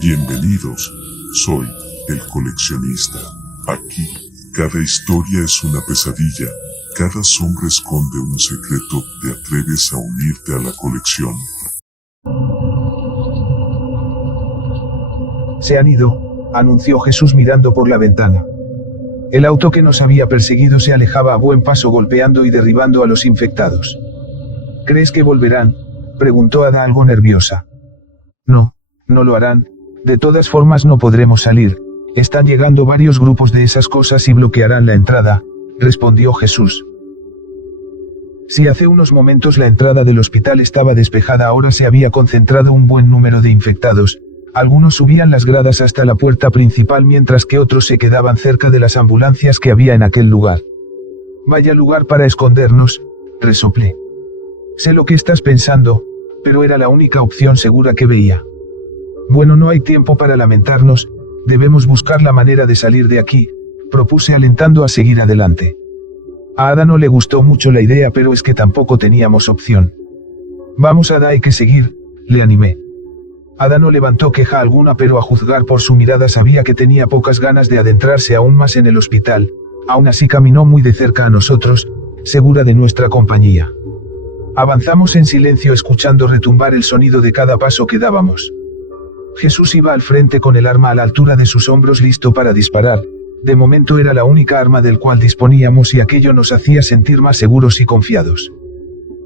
Bienvenidos, soy el coleccionista. Aquí, cada historia es una pesadilla, cada sombra esconde un secreto. ¿Te atreves a unirte a la colección? Se han ido, anunció Jesús mirando por la ventana. El auto que nos había perseguido se alejaba a buen paso golpeando y derribando a los infectados. ¿Crees que volverán?, preguntó Ada algo nerviosa. No, no lo harán, de todas formas no podremos salir, están llegando varios grupos de esas cosas y bloquearán la entrada, respondió Jesús. Si hace unos momentos la entrada del hospital estaba despejada, ahora se había concentrado un buen número de infectados. Algunos subían las gradas hasta la puerta principal mientras que otros se quedaban cerca de las ambulancias que había en aquel lugar. Vaya lugar para escondernos, resoplé. Sé lo que estás pensando, pero era la única opción segura que veía. Bueno, no hay tiempo para lamentarnos, debemos buscar la manera de salir de aquí, propuse alentando a seguir adelante. A Ada no le gustó mucho la idea, pero es que tampoco teníamos opción. Vamos, Ada, hay que seguir, le animé. Ada no levantó queja alguna, pero a juzgar por su mirada sabía que tenía pocas ganas de adentrarse aún más en el hospital. Aún así caminó muy de cerca a nosotros, segura de nuestra compañía. Avanzamos en silencio escuchando retumbar el sonido de cada paso que dábamos. Jesús iba al frente con el arma a la altura de sus hombros listo para disparar. De momento era la única arma del cual disponíamos y aquello nos hacía sentir más seguros y confiados.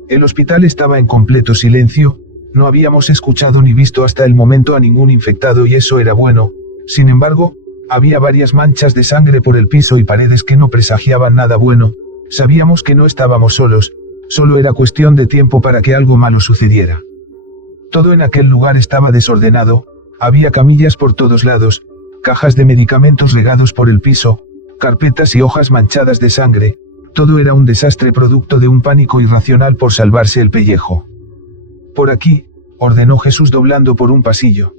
El hospital estaba en completo silencio. No habíamos escuchado ni visto hasta el momento a ningún infectado y eso era bueno. Sin embargo, había varias manchas de sangre por el piso y paredes que no presagiaban nada bueno. Sabíamos que no estábamos solos, solo era cuestión de tiempo para que algo malo sucediera. Todo en aquel lugar estaba desordenado, había camillas por todos lados, cajas de medicamentos regados por el piso, carpetas y hojas manchadas de sangre. Todo era un desastre producto de un pánico irracional por salvarse el pellejo. Por aquí, ordenó Jesús doblando por un pasillo.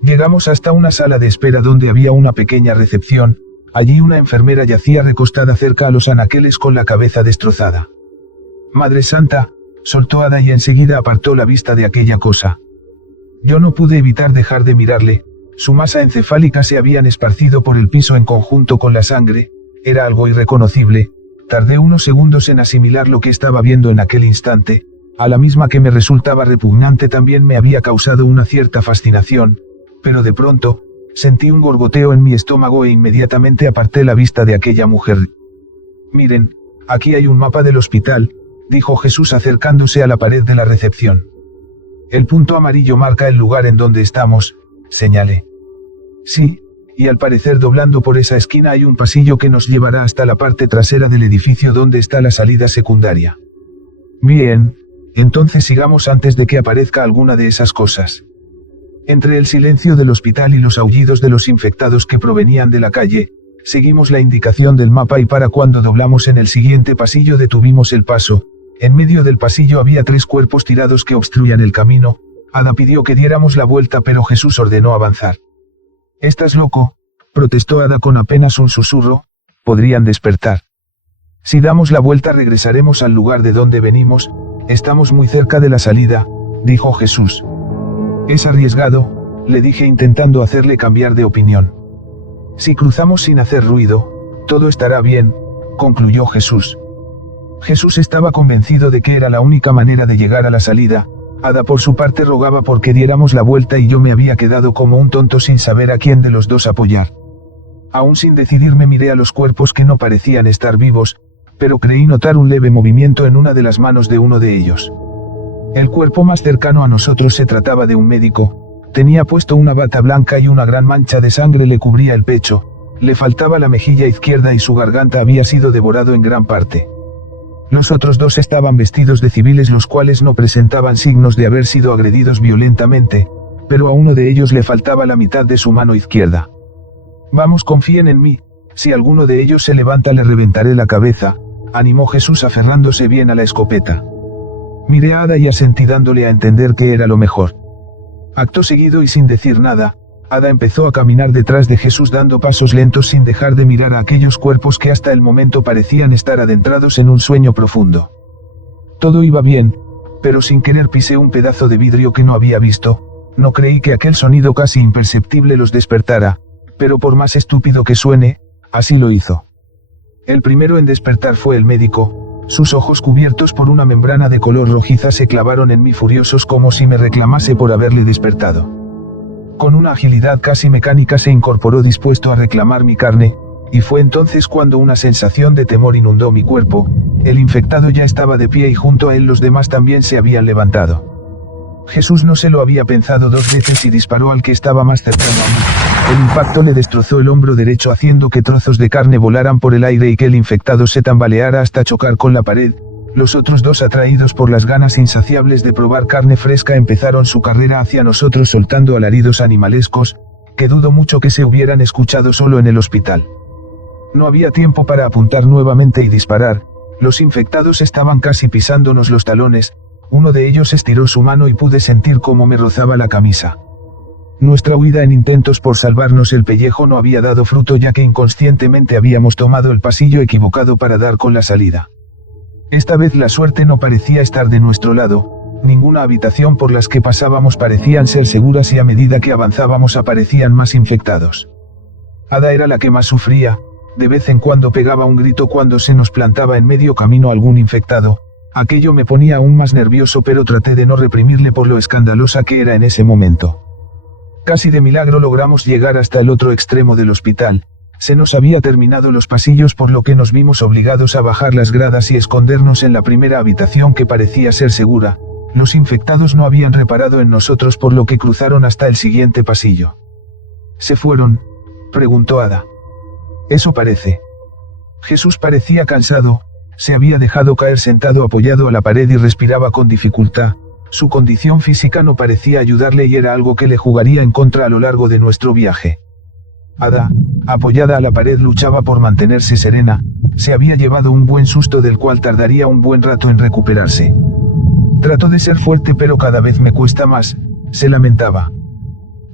Llegamos hasta una sala de espera donde había una pequeña recepción. Allí una enfermera yacía recostada cerca a los anaqueles con la cabeza destrozada. Madre Santa, soltó Ada y enseguida apartó la vista de aquella cosa. Yo no pude evitar dejar de mirarle. Su masa encefálica se habían esparcido por el piso en conjunto con la sangre. Era algo irreconocible. Tardé unos segundos en asimilar lo que estaba viendo en aquel instante. A la misma que me resultaba repugnante también me había causado una cierta fascinación, pero de pronto, sentí un gorgoteo en mi estómago e inmediatamente aparté la vista de aquella mujer. Miren, aquí hay un mapa del hospital, dijo Jesús acercándose a la pared de la recepción. El punto amarillo marca el lugar en donde estamos, señalé. Sí, y al parecer doblando por esa esquina hay un pasillo que nos llevará hasta la parte trasera del edificio donde está la salida secundaria. Bien. Entonces sigamos antes de que aparezca alguna de esas cosas. Entre el silencio del hospital y los aullidos de los infectados que provenían de la calle, seguimos la indicación del mapa y para cuando doblamos en el siguiente pasillo detuvimos el paso. En medio del pasillo había 3 cuerpos tirados que obstruían el camino. Ada pidió que diéramos la vuelta, pero Jesús ordenó avanzar. ¿Estás loco?, protestó Ada con apenas un susurro, podrían despertar. Si damos la vuelta regresaremos al lugar de donde venimos. Estamos muy cerca de la salida, dijo Jesús. Es arriesgado, le dije intentando hacerle cambiar de opinión. Si cruzamos sin hacer ruido, todo estará bien, concluyó Jesús. Jesús estaba convencido de que era la única manera de llegar a la salida. Ada por su parte rogaba porque diéramos la vuelta y yo me había quedado como un tonto sin saber a quién de los dos apoyar. Aún sin decidirme miré a los cuerpos que no parecían estar vivos, pero creí notar un leve movimiento en una de las manos de uno de ellos. El cuerpo más cercano a nosotros se trataba de un médico. Tenía puesto una bata blanca y una gran mancha de sangre le cubría el pecho. Le faltaba la mejilla izquierda y su garganta había sido devorado en gran parte. Los otros 2 estaban vestidos de civiles, los cuales no presentaban signos de haber sido agredidos violentamente, pero a uno de ellos le faltaba la mitad de su mano izquierda. Vamos, confíen en mí, si alguno de ellos se levanta le reventaré la cabeza, animó Jesús aferrándose bien a la escopeta. Miré a Ada y asentí dándole a entender que era lo mejor. Acto seguido y sin decir nada, Ada empezó a caminar detrás de Jesús dando pasos lentos sin dejar de mirar a aquellos cuerpos que hasta el momento parecían estar adentrados en un sueño profundo. Todo iba bien, pero sin querer pisé un pedazo de vidrio que no había visto. No creí que aquel sonido casi imperceptible los despertara, pero por más estúpido que suene, así lo hizo. El primero en despertar fue el médico. Sus ojos cubiertos por una membrana de color rojiza se clavaron en mí furiosos como si me reclamase por haberle despertado. Con una agilidad casi mecánica se incorporó dispuesto a reclamar mi carne, y fue entonces cuando una sensación de temor inundó mi cuerpo. El infectado ya estaba de pie y junto a él los demás también se habían levantado. Jesús no se lo había pensado dos veces y disparó al que estaba más cercano a mí. El impacto le destrozó el hombro derecho haciendo que trozos de carne volaran por el aire y que el infectado se tambaleara hasta chocar con la pared. Los otros dos, atraídos por las ganas insaciables de probar carne fresca, empezaron su carrera hacia nosotros soltando alaridos animalescos, que dudo mucho que se hubieran escuchado solo en el hospital. No había tiempo para apuntar nuevamente y disparar. Los infectados estaban casi pisándonos los talones. Uno de ellos estiró su mano y pude sentir cómo me rozaba la camisa. Nuestra huida en intentos por salvarnos el pellejo no había dado fruto, ya que inconscientemente habíamos tomado el pasillo equivocado para dar con la salida. Esta vez la suerte no parecía estar de nuestro lado. Ninguna habitación por las que pasábamos parecían ser seguras y a medida que avanzábamos aparecían más infectados. Ada era la que más sufría. De vez en cuando pegaba un grito cuando se nos plantaba en medio camino algún infectado. Aquello me ponía aún más nervioso, pero traté de no reprimirle por lo escandalosa que era en ese momento. Casi de milagro logramos llegar hasta el otro extremo del hospital. Se nos había terminado los pasillos, por lo que nos vimos obligados a bajar las gradas y escondernos en la primera habitación que parecía ser segura. Los infectados no habían reparado en nosotros, por lo que cruzaron hasta el siguiente pasillo. ¿Se fueron?, preguntó Ada. Eso parece. Jesús parecía cansado. Se había dejado caer sentado apoyado a la pared y respiraba con dificultad. Su condición física no parecía ayudarle y era algo que le jugaría en contra a lo largo de nuestro viaje. Ada, apoyada a la pared, luchaba por mantenerse serena. Se había llevado un buen susto del cual tardaría un buen rato en recuperarse. Trato de ser fuerte, pero cada vez me cuesta más, se lamentaba.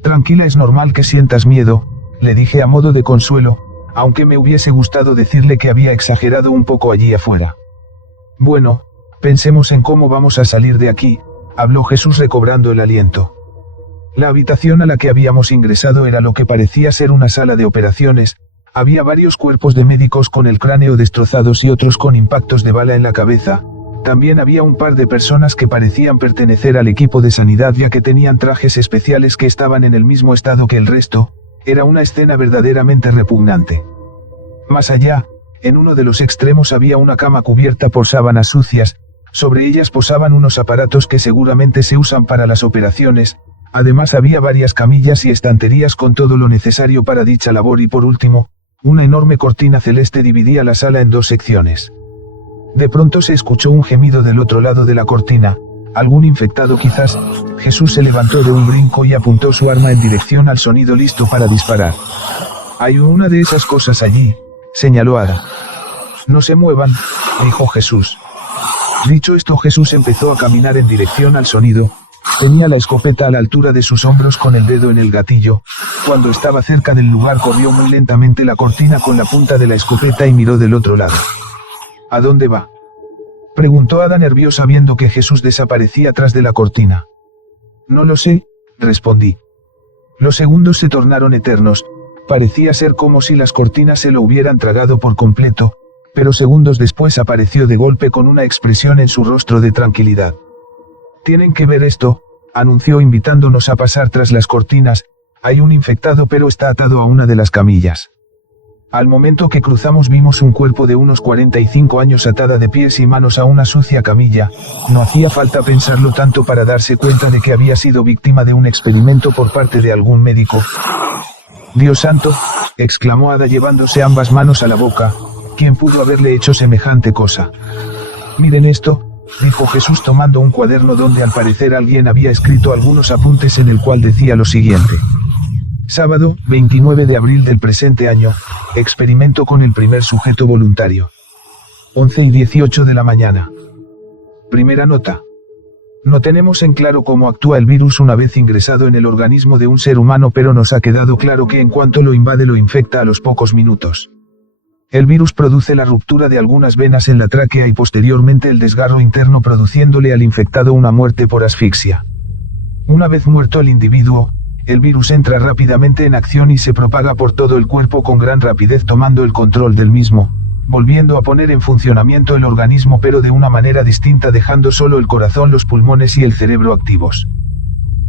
Tranquila, es normal que sientas miedo, le dije a modo de consuelo, aunque me hubiese gustado decirle que había exagerado un poco allí afuera. Bueno, pensemos en cómo vamos a salir de aquí, habló Jesús recobrando el aliento. La habitación a la que habíamos ingresado era lo que parecía ser una sala de operaciones. Había varios cuerpos de médicos con el cráneo destrozados y otros con impactos de bala en la cabeza. También había un par de personas que parecían pertenecer al equipo de sanidad, ya que tenían trajes especiales que estaban en el mismo estado que el resto. Era una escena verdaderamente repugnante. Más allá, en uno de los extremos había una cama cubierta por sábanas sucias. Sobre ellas posaban unos aparatos que seguramente se usan para las operaciones. Además había varias camillas y estanterías con todo lo necesario para dicha labor y por último, una enorme cortina celeste dividía la sala en dos secciones. De pronto se escuchó un gemido del otro lado de la cortina. Algún infectado quizás. Jesús se levantó de un brinco y apuntó su arma en dirección al sonido, listo para disparar. Hay una de esas cosas allí, señaló Ada. No se muevan, dijo Jesús. Dicho esto, Jesús empezó a caminar en dirección al sonido. Tenía la escopeta a la altura de sus hombros con el dedo en el gatillo. Cuando estaba cerca del lugar corrió muy lentamente la cortina con la punta de la escopeta y miró del otro lado. ¿A dónde va?, preguntó Ada nerviosa viendo que Jesús desaparecía tras de la cortina. No lo sé, respondí. Los segundos se tornaron eternos. Parecía ser como si las cortinas se lo hubieran tragado por completo, pero segundos después apareció de golpe con una expresión en su rostro de tranquilidad. Tienen que ver esto, anunció invitándonos a pasar tras las cortinas. Hay un infectado, pero está atado a una de las camillas. Al momento que cruzamos vimos un cuerpo de unos 45 años atada de pies y manos a una sucia camilla. No hacía falta pensarlo tanto para darse cuenta de que había sido víctima de un experimento por parte de algún médico. Dios santo, exclamó Ada llevándose ambas manos a la boca. ¿Quién pudo haberle hecho semejante cosa? Miren esto, dijo Jesús tomando un cuaderno donde al parecer alguien había escrito algunos apuntes, en el cual decía lo siguiente. Sábado, 29 de abril del presente año, experimento con el primer sujeto voluntario. 11:18 de la mañana. Primera nota. No tenemos en claro cómo actúa el virus una vez ingresado en el organismo de un ser humano, pero nos ha quedado claro que en cuanto lo invade lo infecta a los pocos minutos. El virus produce la ruptura de algunas venas en la tráquea y posteriormente el desgarro interno, produciéndole al infectado una muerte por asfixia. Una vez muerto el individuo, el virus entra rápidamente en acción y se propaga por todo el cuerpo con gran rapidez tomando el control del mismo, volviendo a poner en funcionamiento el organismo pero de una manera distinta dejando solo el corazón, los pulmones y el cerebro activos.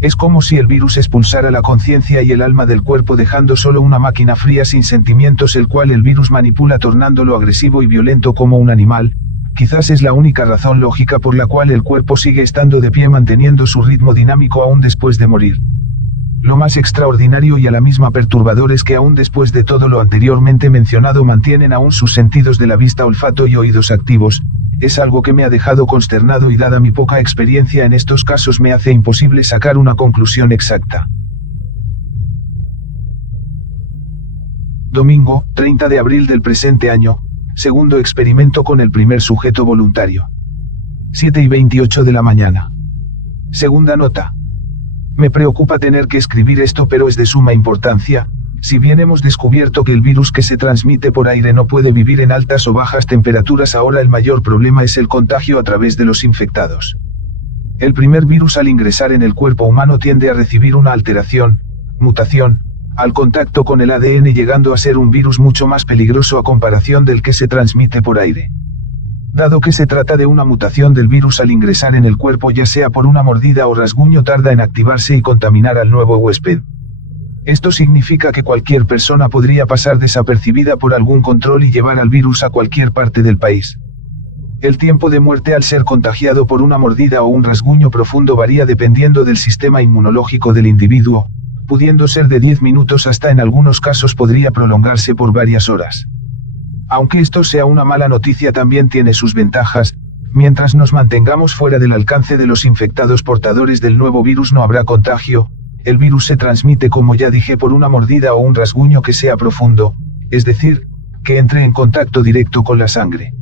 Es como si el virus expulsara la conciencia y el alma del cuerpo dejando solo una máquina fría sin sentimientos el cual el virus manipula tornándolo agresivo y violento como un animal. Quizás es la única razón lógica por la cual el cuerpo sigue estando de pie manteniendo su ritmo dinámico aún después de morir. Lo más extraordinario y a la misma perturbador es que aún después de todo lo anteriormente mencionado mantienen aún sus sentidos de la vista, olfato y oídos activos. Es algo que me ha dejado consternado y dada mi poca experiencia en estos casos me hace imposible sacar una conclusión exacta. Domingo, 30 de abril del presente año. Segundo experimento con el primer sujeto voluntario. 7:28 de la mañana. Segunda nota. Me preocupa tener que escribir esto, pero es de suma importancia. Si bien hemos descubierto que el virus que se transmite por aire no puede vivir en altas o bajas temperaturas, ahora el mayor problema es el contagio a través de los infectados. El primer virus al ingresar en el cuerpo humano tiende a recibir una alteración, mutación, al contacto con el ADN, llegando a ser un virus mucho más peligroso a comparación del que se transmite por aire. Dado que se trata de una mutación del virus al ingresar en el cuerpo, ya sea por una mordida o rasguño, tarda en activarse y contaminar al nuevo huésped. Esto significa que cualquier persona podría pasar desapercibida por algún control y llevar al virus a cualquier parte del país. El tiempo de muerte al ser contagiado por una mordida o un rasguño profundo varía dependiendo del sistema inmunológico del individuo, pudiendo ser de 10 minutos hasta en algunos casos podría prolongarse por varias horas. Aunque esto sea una mala noticia, también tiene sus ventajas. Mientras nos mantengamos fuera del alcance de los infectados portadores del nuevo virus no habrá contagio. El virus se transmite, como ya dije, por una mordida o un rasguño que sea profundo, es decir, que entre en contacto directo con la sangre.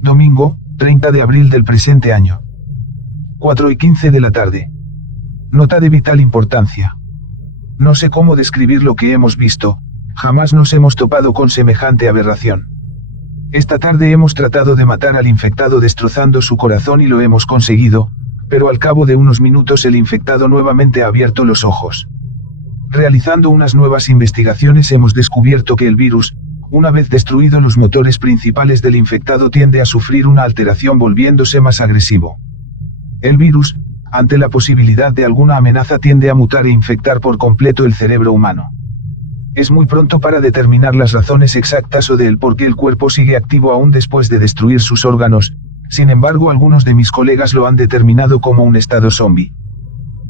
Domingo, 30 de abril del presente año. 4:15 de la tarde. Nota de vital importancia. No sé cómo describir lo que hemos visto, jamás nos hemos topado con semejante aberración. Esta tarde hemos tratado de matar al infectado destrozando su corazón y lo hemos conseguido, pero al cabo de unos minutos el infectado nuevamente ha abierto los ojos. Realizando unas nuevas investigaciones hemos descubierto que el virus, una vez destruidos los motores principales del infectado, tiende a sufrir una alteración volviéndose más agresivo. El virus, ante la posibilidad de alguna amenaza, tiende a mutar e infectar por completo el cerebro humano. Es muy pronto para determinar las razones exactas o del por qué el cuerpo sigue activo aún después de destruir sus órganos. Sin embargo, algunos de mis colegas lo han determinado como un estado zombie.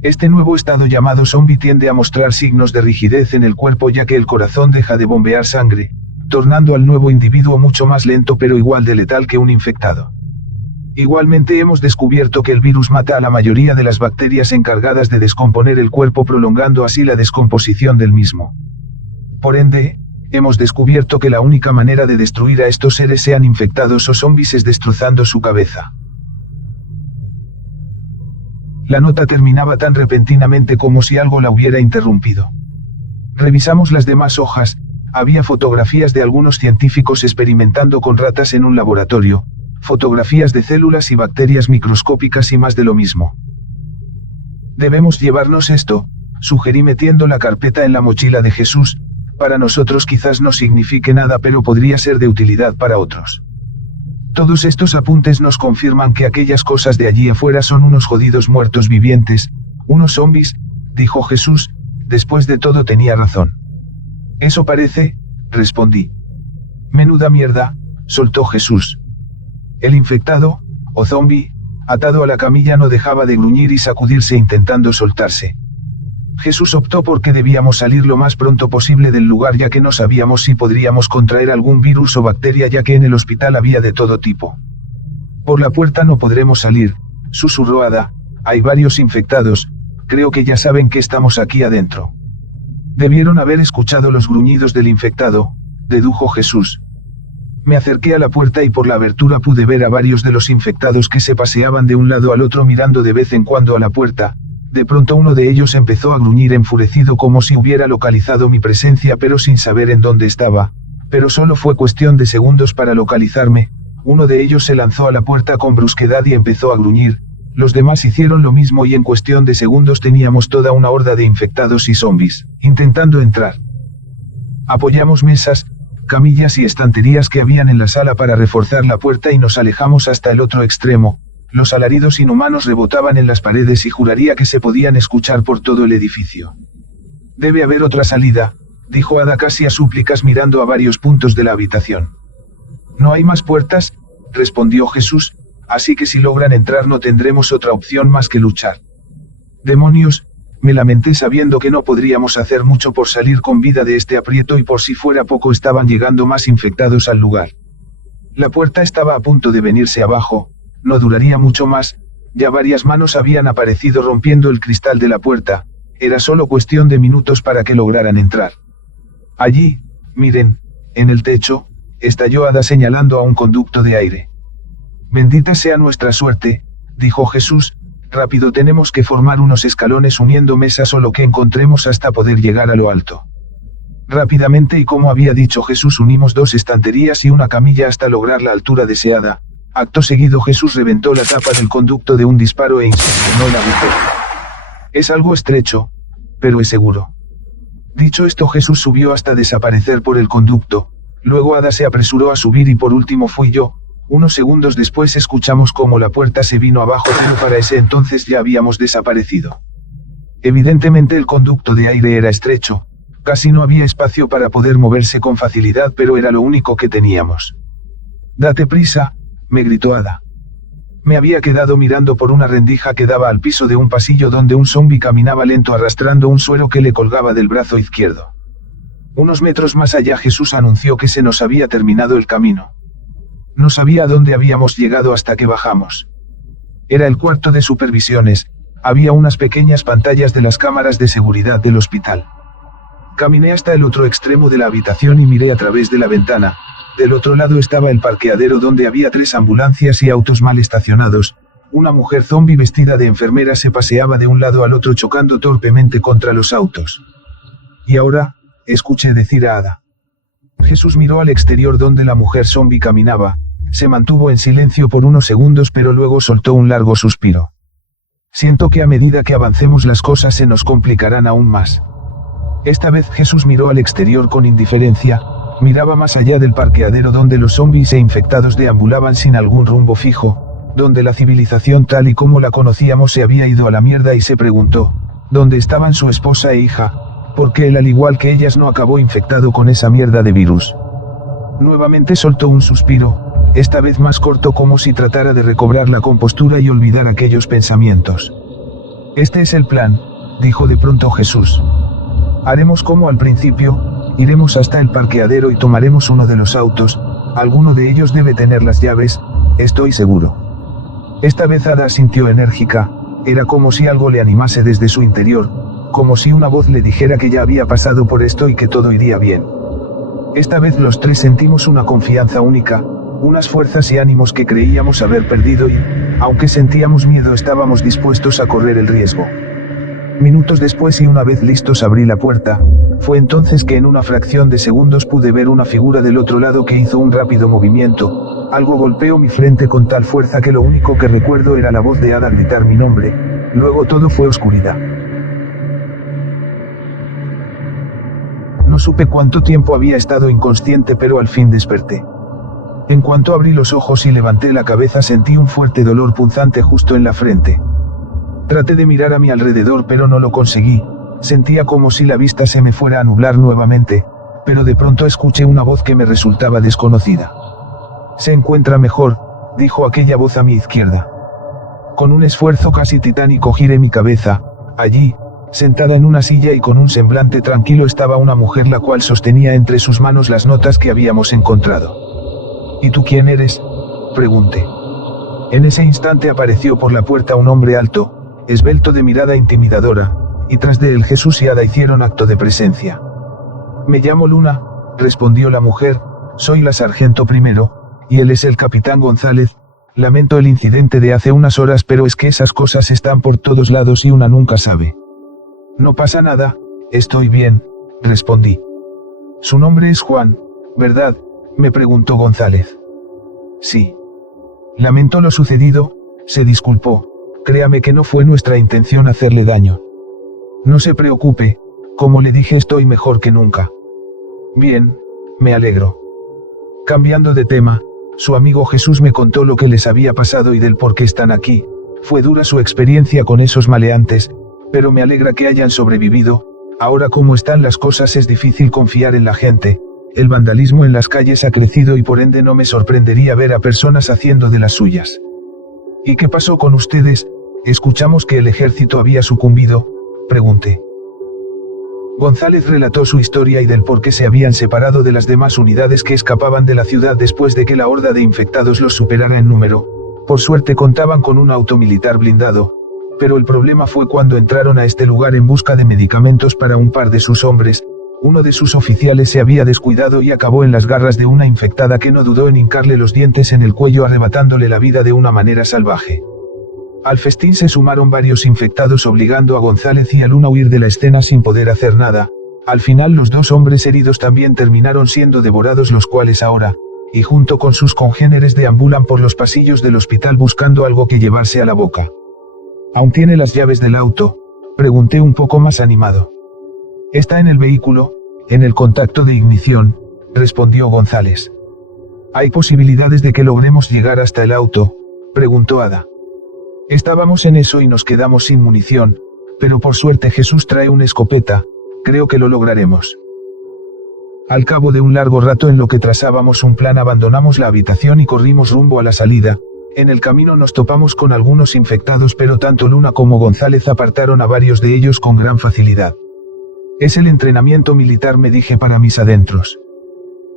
Este nuevo estado llamado zombie tiende a mostrar signos de rigidez en el cuerpo, ya que el corazón deja de bombear sangre, tornando al nuevo individuo mucho más lento pero igual de letal que un infectado. Igualmente hemos descubierto que el virus mata a la mayoría de las bacterias encargadas de descomponer el cuerpo, prolongando así la descomposición del mismo. Por ende, hemos descubierto que la única manera de destruir a estos seres, sean infectados o zombies, es destrozando su cabeza. La nota terminaba tan repentinamente como si algo la hubiera interrumpido. Revisamos las demás hojas, había fotografías de algunos científicos experimentando con ratas en un laboratorio, fotografías de células y bacterias microscópicas y más de lo mismo. Debemos llevarnos esto, sugerí metiendo la carpeta en la mochila de Jesús. Para nosotros quizás no signifique nada, pero podría ser de utilidad para otros. Todos estos apuntes nos confirman que aquellas cosas de allí afuera son unos jodidos muertos vivientes, unos zombies, dijo Jesús. Después de todo tenía razón. Eso parece, respondí. Menuda mierda, soltó Jesús. El infectado, o zombie, atado a la camilla, no dejaba de gruñir y sacudirse intentando soltarse. Jesús optó por que debíamos salir lo más pronto posible del lugar, ya que no sabíamos si podríamos contraer algún virus o bacteria, ya que en el hospital había de todo tipo. Por la puerta no podremos salir, susurró Ada, hay varios infectados, creo que ya saben que estamos aquí adentro. Debieron haber escuchado los gruñidos del infectado, dedujo Jesús. Me acerqué a la puerta y por la abertura pude ver a varios de los infectados que se paseaban de un lado al otro mirando de vez en cuando a la puerta. De pronto uno de ellos empezó a gruñir enfurecido como si hubiera localizado mi presencia pero sin saber en dónde estaba, pero solo fue cuestión de segundos para localizarme. Uno de ellos se lanzó a la puerta con brusquedad y empezó a gruñir, Los demás hicieron lo mismo y en cuestión de segundos teníamos toda una horda de infectados y zombies, intentando entrar. Apoyamos mesas, camillas y estanterías que habían en la sala para reforzar la puerta y nos alejamos hasta el otro extremo. Los alaridos inhumanos rebotaban en las paredes y juraría que se podían escuchar por todo el edificio. Debe haber otra salida, dijo Ada casi a súplicas mirando a varios puntos de la habitación. No hay más puertas, respondió Jesús, así que si logran entrar no tendremos otra opción más que luchar. Demonios, me lamenté sabiendo que no podríamos hacer mucho por salir con vida de este aprieto y por si fuera poco estaban llegando más infectados al lugar. La puerta estaba a punto de venirse abajo, no duraría mucho más, ya varias manos habían aparecido rompiendo el cristal de la puerta, era solo cuestión de minutos para que lograran entrar. Allí, miren, en el techo, estalló Ada señalando a un conducto de aire. Bendita sea nuestra suerte, dijo Jesús, rápido tenemos que formar unos escalones uniendo mesas o lo que encontremos hasta poder llegar a lo alto. Rápidamente y como había dicho Jesús unimos 2 estanterías y una camilla hasta lograr la altura deseada. Acto seguido Jesús reventó la tapa del conducto de un disparo e inspeccionó el agujero. Es algo estrecho, pero es seguro. Dicho esto Jesús subió hasta desaparecer por el conducto, luego Ada se apresuró a subir y por último fui yo. Unos segundos después escuchamos cómo la puerta se vino abajo pero para ese entonces ya habíamos desaparecido. Evidentemente el conducto de aire era estrecho, casi no había espacio para poder moverse con facilidad pero era lo único que teníamos. Date prisa, me gritó Ada. Me había quedado mirando por una rendija que daba al piso de un pasillo donde un zombi caminaba lento arrastrando un suero que le colgaba del brazo izquierdo. Unos metros más allá Jesús anunció que se nos había terminado el camino. No sabía a dónde habíamos llegado hasta que bajamos. Era el cuarto de supervisiones, había unas pequeñas pantallas de las cámaras de seguridad del hospital. Caminé hasta el otro extremo de la habitación y miré a través de la ventana. Del otro lado estaba el parqueadero donde había 3 ambulancias y autos mal estacionados. Una mujer zombi vestida de enfermera se paseaba de un lado al otro chocando torpemente contra los autos. Y ahora, escuché decir a Ada. Jesús miró al exterior donde la mujer zombi caminaba, se mantuvo en silencio por unos segundos pero luego soltó un largo suspiro. Siento que a medida que avancemos las cosas se nos complicarán aún más. Esta vez Jesús miró al exterior con indiferencia, miraba más allá del parqueadero donde los zombies e infectados deambulaban sin algún rumbo fijo, donde la civilización tal y como la conocíamos se había ido a la mierda y se preguntó, ¿dónde estaban su esposa e hija? Porque él al igual que ellas no acabó infectado con esa mierda de virus. Nuevamente soltó un suspiro, esta vez más corto como si tratara de recobrar la compostura y olvidar aquellos pensamientos. Este es el plan, dijo de pronto Jesús. Haremos como al principio, iremos hasta el parqueadero y tomaremos uno de los autos, alguno de ellos debe tener las llaves, estoy seguro. Esta vez Ada sintió enérgica, era como si algo le animase desde su interior, como si una voz le dijera que ya había pasado por esto y que todo iría bien. Esta vez los 3 sentimos una confianza única, unas fuerzas y ánimos que creíamos haber perdido y, aunque sentíamos miedo estábamos dispuestos a correr el riesgo. Minutos después y una vez listos abrí la puerta, fue entonces que en una fracción de segundos pude ver una figura del otro lado que hizo un rápido movimiento, algo golpeó mi frente con tal fuerza que lo único que recuerdo era la voz de Ada gritar mi nombre, luego todo fue oscuridad. No supe cuánto tiempo había estado inconsciente pero al fin desperté. En cuanto abrí los ojos y levanté la cabeza sentí un fuerte dolor punzante justo en la frente. Traté de mirar a mi alrededor pero no lo conseguí, sentía como si la vista se me fuera a nublar nuevamente, pero de pronto escuché una voz que me resultaba desconocida. Se encuentra mejor, dijo aquella voz a mi izquierda. Con un esfuerzo casi titánico giré mi cabeza, allí, sentada en una silla y con un semblante tranquilo estaba una mujer la cual sostenía entre sus manos las notas que habíamos encontrado. ¿Y tú quién eres?, pregunté. En ese instante apareció por la puerta un hombre alto, esbelto de mirada intimidadora, y tras de él Jesús y Ada hicieron acto de presencia. Me llamo Luna, respondió la mujer, soy la sargento primero, y él es el capitán González, lamento el incidente de hace unas horas pero es que esas cosas están por todos lados y una nunca sabe. No pasa nada, estoy bien, respondí. Su nombre es Juan, ¿verdad?, me preguntó González. Sí. Lamentó lo sucedido, se disculpó, Créame que no fue nuestra intención hacerle daño. No se preocupe, como le dije estoy mejor que nunca. Bien, me alegro. Cambiando de tema, su amigo Jesús me contó lo que les había pasado y del por qué están aquí. Fue dura su experiencia con esos maleantes, pero me alegra que hayan sobrevivido. Ahora como están las cosas es difícil confiar en la gente. El vandalismo en las calles ha crecido y por ende no me sorprendería ver a personas haciendo de las suyas. ¿Y qué pasó con ustedes? ¿Escuchamos que el ejército había sucumbido?, pregunté. González relató su historia y del por qué se habían separado de las demás unidades que escapaban de la ciudad después de que la horda de infectados los superara en número. Por suerte contaban con un auto militar blindado, pero el problema fue cuando entraron a este lugar en busca de medicamentos para un par de sus hombres. Uno de sus oficiales se había descuidado y acabó en las garras de una infectada que no dudó en hincarle los dientes en el cuello arrebatándole la vida de una manera salvaje. Al festín se sumaron varios infectados obligando a González y a Luna a huir de la escena sin poder hacer nada. Al final los dos hombres heridos también terminaron siendo devorados, los cuales ahora, y junto con sus congéneres, deambulan por los pasillos del hospital buscando algo que llevarse a la boca. ¿Aún tiene las llaves del auto?, pregunté un poco más animado. Está en el vehículo, en el contacto de ignición, respondió González. ¿Hay posibilidades de que logremos llegar hasta el auto?, preguntó Ada. Estábamos en eso y nos quedamos sin munición, pero por suerte Jesús trae una escopeta, creo que lo lograremos. Al cabo de un largo rato en lo que trazábamos un plan abandonamos la habitación y corrimos rumbo a la salida. En el camino nos topamos con algunos infectados, pero tanto Luna como González apartaron a varios de ellos con gran facilidad. Es el entrenamiento militar, me dije para mis adentros.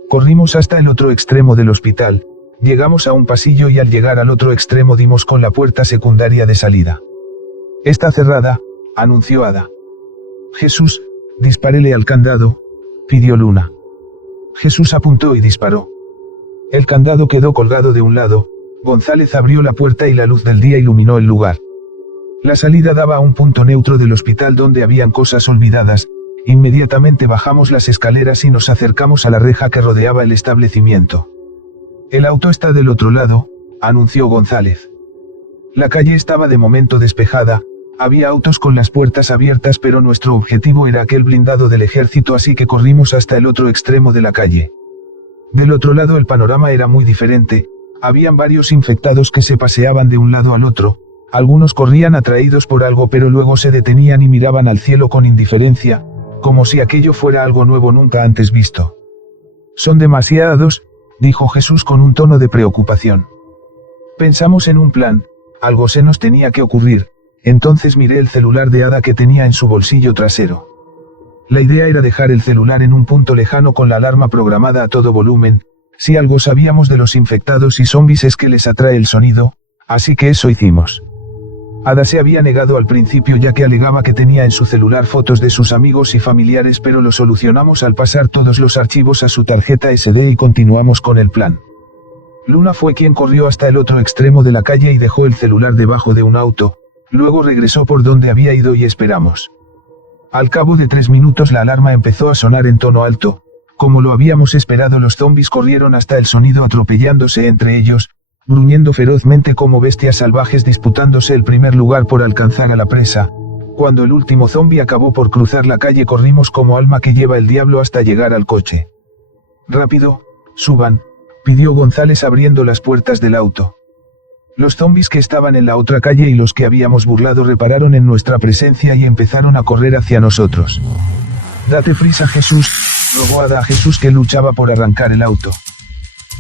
Corrimos hasta el otro extremo del hospital, llegamos a un pasillo y al llegar al otro extremo dimos con la puerta secundaria de salida. Está cerrada, anunció Ada. Jesús, dispárele al candado, pidió Luna. Jesús apuntó y disparó. El candado quedó colgado de un lado. González abrió la puerta y la luz del día iluminó el lugar. La salida daba a un punto neutro del hospital donde habían cosas olvidadas. Inmediatamente bajamos las escaleras y nos acercamos a la reja que rodeaba el establecimiento. El auto está del otro lado, anunció González. La calle estaba de momento despejada, había autos con las puertas abiertas, pero nuestro objetivo era aquel blindado del ejército, así que corrimos hasta el otro extremo de la calle. Del otro lado el panorama era muy diferente, habían varios infectados que se paseaban de un lado al otro, algunos corrían atraídos por algo pero luego se detenían y miraban al cielo con indiferencia, como si aquello fuera algo nuevo nunca antes visto. Son demasiados, dijo Jesús con un tono de preocupación. Pensamos en un plan, algo se nos tenía que ocurrir, entonces miré el celular de Ada que tenía en su bolsillo trasero. La idea era dejar el celular en un punto lejano con la alarma programada a todo volumen. Si algo sabíamos de los infectados y zombies es que les atrae el sonido, así que eso hicimos. Ada se había negado al principio ya que alegaba que tenía en su celular fotos de sus amigos y familiares, pero lo solucionamos al pasar todos los archivos a su tarjeta SD y continuamos con el plan. Luna fue quien corrió hasta el otro extremo de la calle y dejó el celular debajo de un auto, luego regresó por donde había ido y esperamos. Al cabo de 3 minutos la alarma empezó a sonar en tono alto. Como lo habíamos esperado, los zombies corrieron hasta el sonido atropellándose entre ellos, gruñendo ferozmente como bestias salvajes disputándose el primer lugar por alcanzar a la presa. Cuando el último zombie acabó por cruzar la calle corrimos como alma que lleva el diablo hasta llegar al coche. Rápido, suban, pidió González abriendo las puertas del auto. Los zombies que estaban en la otra calle y los que habíamos burlado repararon en nuestra presencia y empezaron a correr hacia nosotros. Date prisa, Jesús, rogó Ada a Jesús que luchaba por arrancar el auto.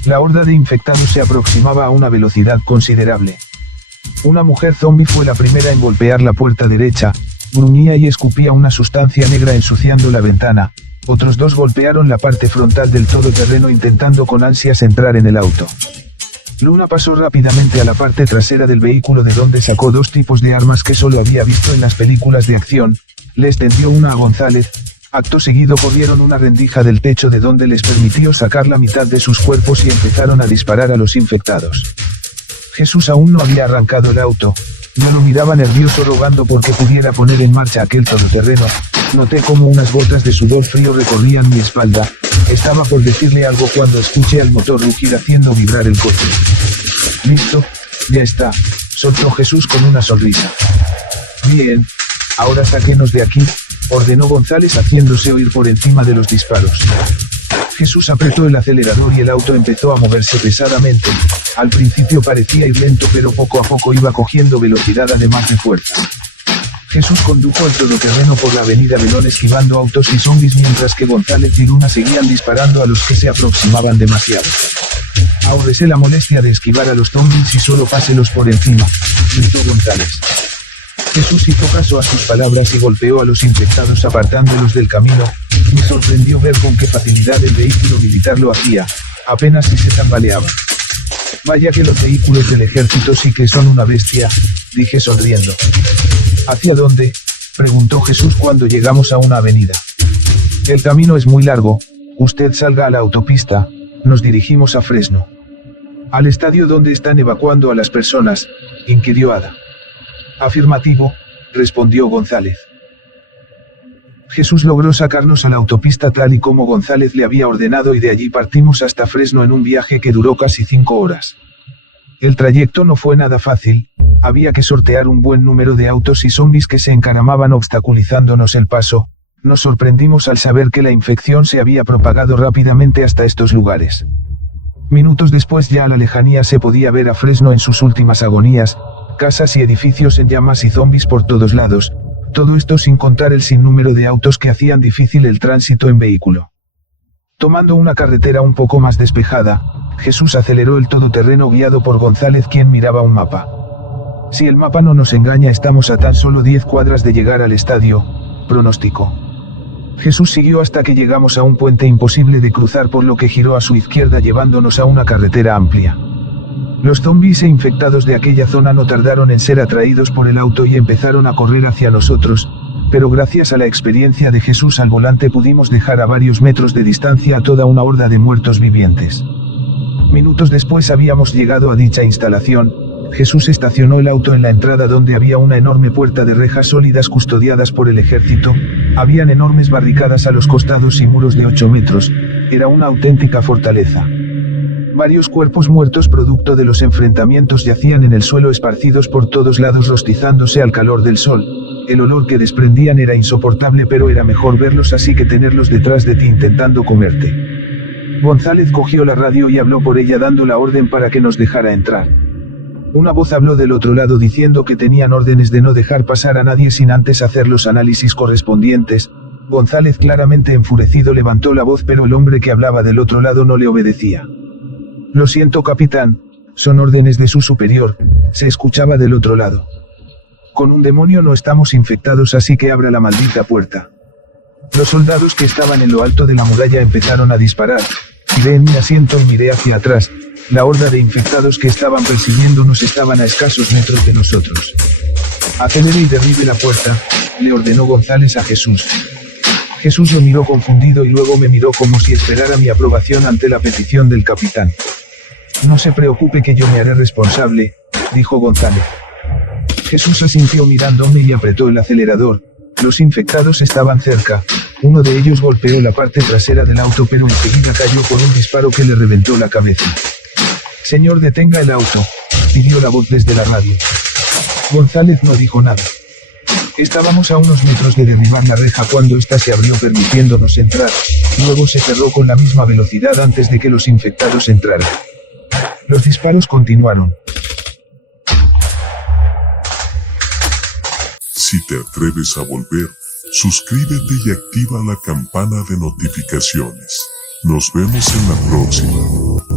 La horda de infectados se aproximaba a una velocidad considerable. Una mujer zombie fue la primera en golpear la puerta derecha, gruñía y escupía una sustancia negra ensuciando la ventana. Otros 2 golpearon la parte frontal del todoterreno intentando con ansias entrar en el auto. Luna pasó rápidamente a la parte trasera del vehículo de donde sacó 2 tipos de armas que solo había visto en las películas de acción, le extendió una a González. Acto seguido corrieron una rendija del techo de donde les permitió sacar la mitad de sus cuerpos y empezaron a disparar a los infectados. Jesús aún no había arrancado el auto, yo lo miraba nervioso rogando porque pudiera poner en marcha aquel todoterreno. Noté como unas gotas de sudor frío recorrían mi espalda, estaba por decirle algo cuando escuché al motor rugir haciendo vibrar el coche. Listo, ya está, soltó Jesús con una sonrisa. Bien, ahora sáquenos de aquí, ordenó González haciéndose oír por encima de los disparos. Jesús apretó el acelerador y el auto empezó a moverse pesadamente. Al principio parecía ir lento, pero poco a poco iba cogiendo velocidad además de fuerza. Jesús condujo el todoterreno por la avenida Belón esquivando autos y zombies mientras que González y Luna seguían disparando a los que se aproximaban demasiado. Ahórrese la molestia de esquivar a los zombies y solo páselos por encima, gritó González. Jesús hizo caso a sus palabras y golpeó a los infectados apartándolos del camino. Me sorprendió ver con qué facilidad el vehículo militar lo hacía, apenas si se tambaleaba. Vaya que los vehículos del ejército sí que son una bestia, dije sonriendo. ¿Hacia dónde?, preguntó Jesús cuando llegamos a una avenida. El camino es muy largo, usted salga a la autopista, nos dirigimos a Fresno. ¿Al estadio donde están evacuando a las personas?, inquirió Ada. Afirmativo, respondió González. Jesús logró sacarnos a la autopista tal y como González le había ordenado y de allí partimos hasta Fresno en un viaje que duró casi 5 horas. El trayecto no fue nada fácil, había que sortear un buen número de autos y zombies que se encaramaban obstaculizándonos el paso. Nos sorprendimos al saber que la infección se había propagado rápidamente hasta estos lugares. Minutos después ya a la lejanía se podía ver a Fresno en sus últimas agonías, casas y edificios en llamas y zombies por todos lados, todo esto sin contar el sinnúmero de autos que hacían difícil el tránsito en vehículo. Tomando una carretera un poco más despejada, Jesús aceleró el todoterreno guiado por González quien miraba un mapa. Si el mapa no nos engaña estamos a tan solo 10 cuadras de llegar al estadio, pronosticó. Jesús siguió hasta que llegamos a un puente imposible de cruzar por lo que giró a su izquierda llevándonos a una carretera amplia. Los zombies e infectados de aquella zona no tardaron en ser atraídos por el auto y empezaron a correr hacia nosotros, pero gracias a la experiencia de Jesús al volante pudimos dejar a varios metros de distancia a toda una horda de muertos vivientes. Minutos después habíamos llegado a dicha instalación. Jesús estacionó el auto en la entrada donde había una enorme puerta de rejas sólidas custodiadas por el ejército, habían enormes barricadas a los costados y muros de 8 metros, era una auténtica fortaleza. Varios cuerpos muertos producto de los enfrentamientos yacían en el suelo esparcidos por todos lados rostizándose al calor del sol. El olor que desprendían era insoportable pero era mejor verlos así que tenerlos detrás de ti intentando comerte. González cogió la radio y habló por ella dando la orden para que nos dejara entrar. Una voz habló del otro lado diciendo que tenían órdenes de no dejar pasar a nadie sin antes hacer los análisis correspondientes. González claramente enfurecido levantó la voz pero el hombre que hablaba del otro lado no le obedecía. Lo siento capitán, son órdenes de su superior, se escuchaba del otro lado. Con un demonio no estamos infectados así que abra la maldita puerta. Los soldados que estaban en lo alto de la muralla empezaron a disparar. Giré en mi asiento y miré hacia atrás, la horda de infectados que estaban persiguiéndonos estaban a escasos metros de nosotros. Acelere y derribe la puerta, le ordenó González a Jesús. Jesús lo miró confundido y luego me miró como si esperara mi aprobación ante la petición del capitán. No se preocupe que yo me haré responsable, dijo González. Jesús asintió mirándome y apretó el acelerador. Los infectados estaban cerca, uno de ellos golpeó la parte trasera del auto pero enseguida cayó por un disparo que le reventó la cabeza. Señor, detenga el auto, pidió la voz desde la radio. González no dijo nada. Estábamos a unos metros de derribar la reja cuando ésta se abrió permitiéndonos entrar, luego se cerró con la misma velocidad antes de que los infectados entraran. Los disparos continuaron. Si te atreves a volver, suscríbete y activa la campana de notificaciones. Nos vemos en la próxima.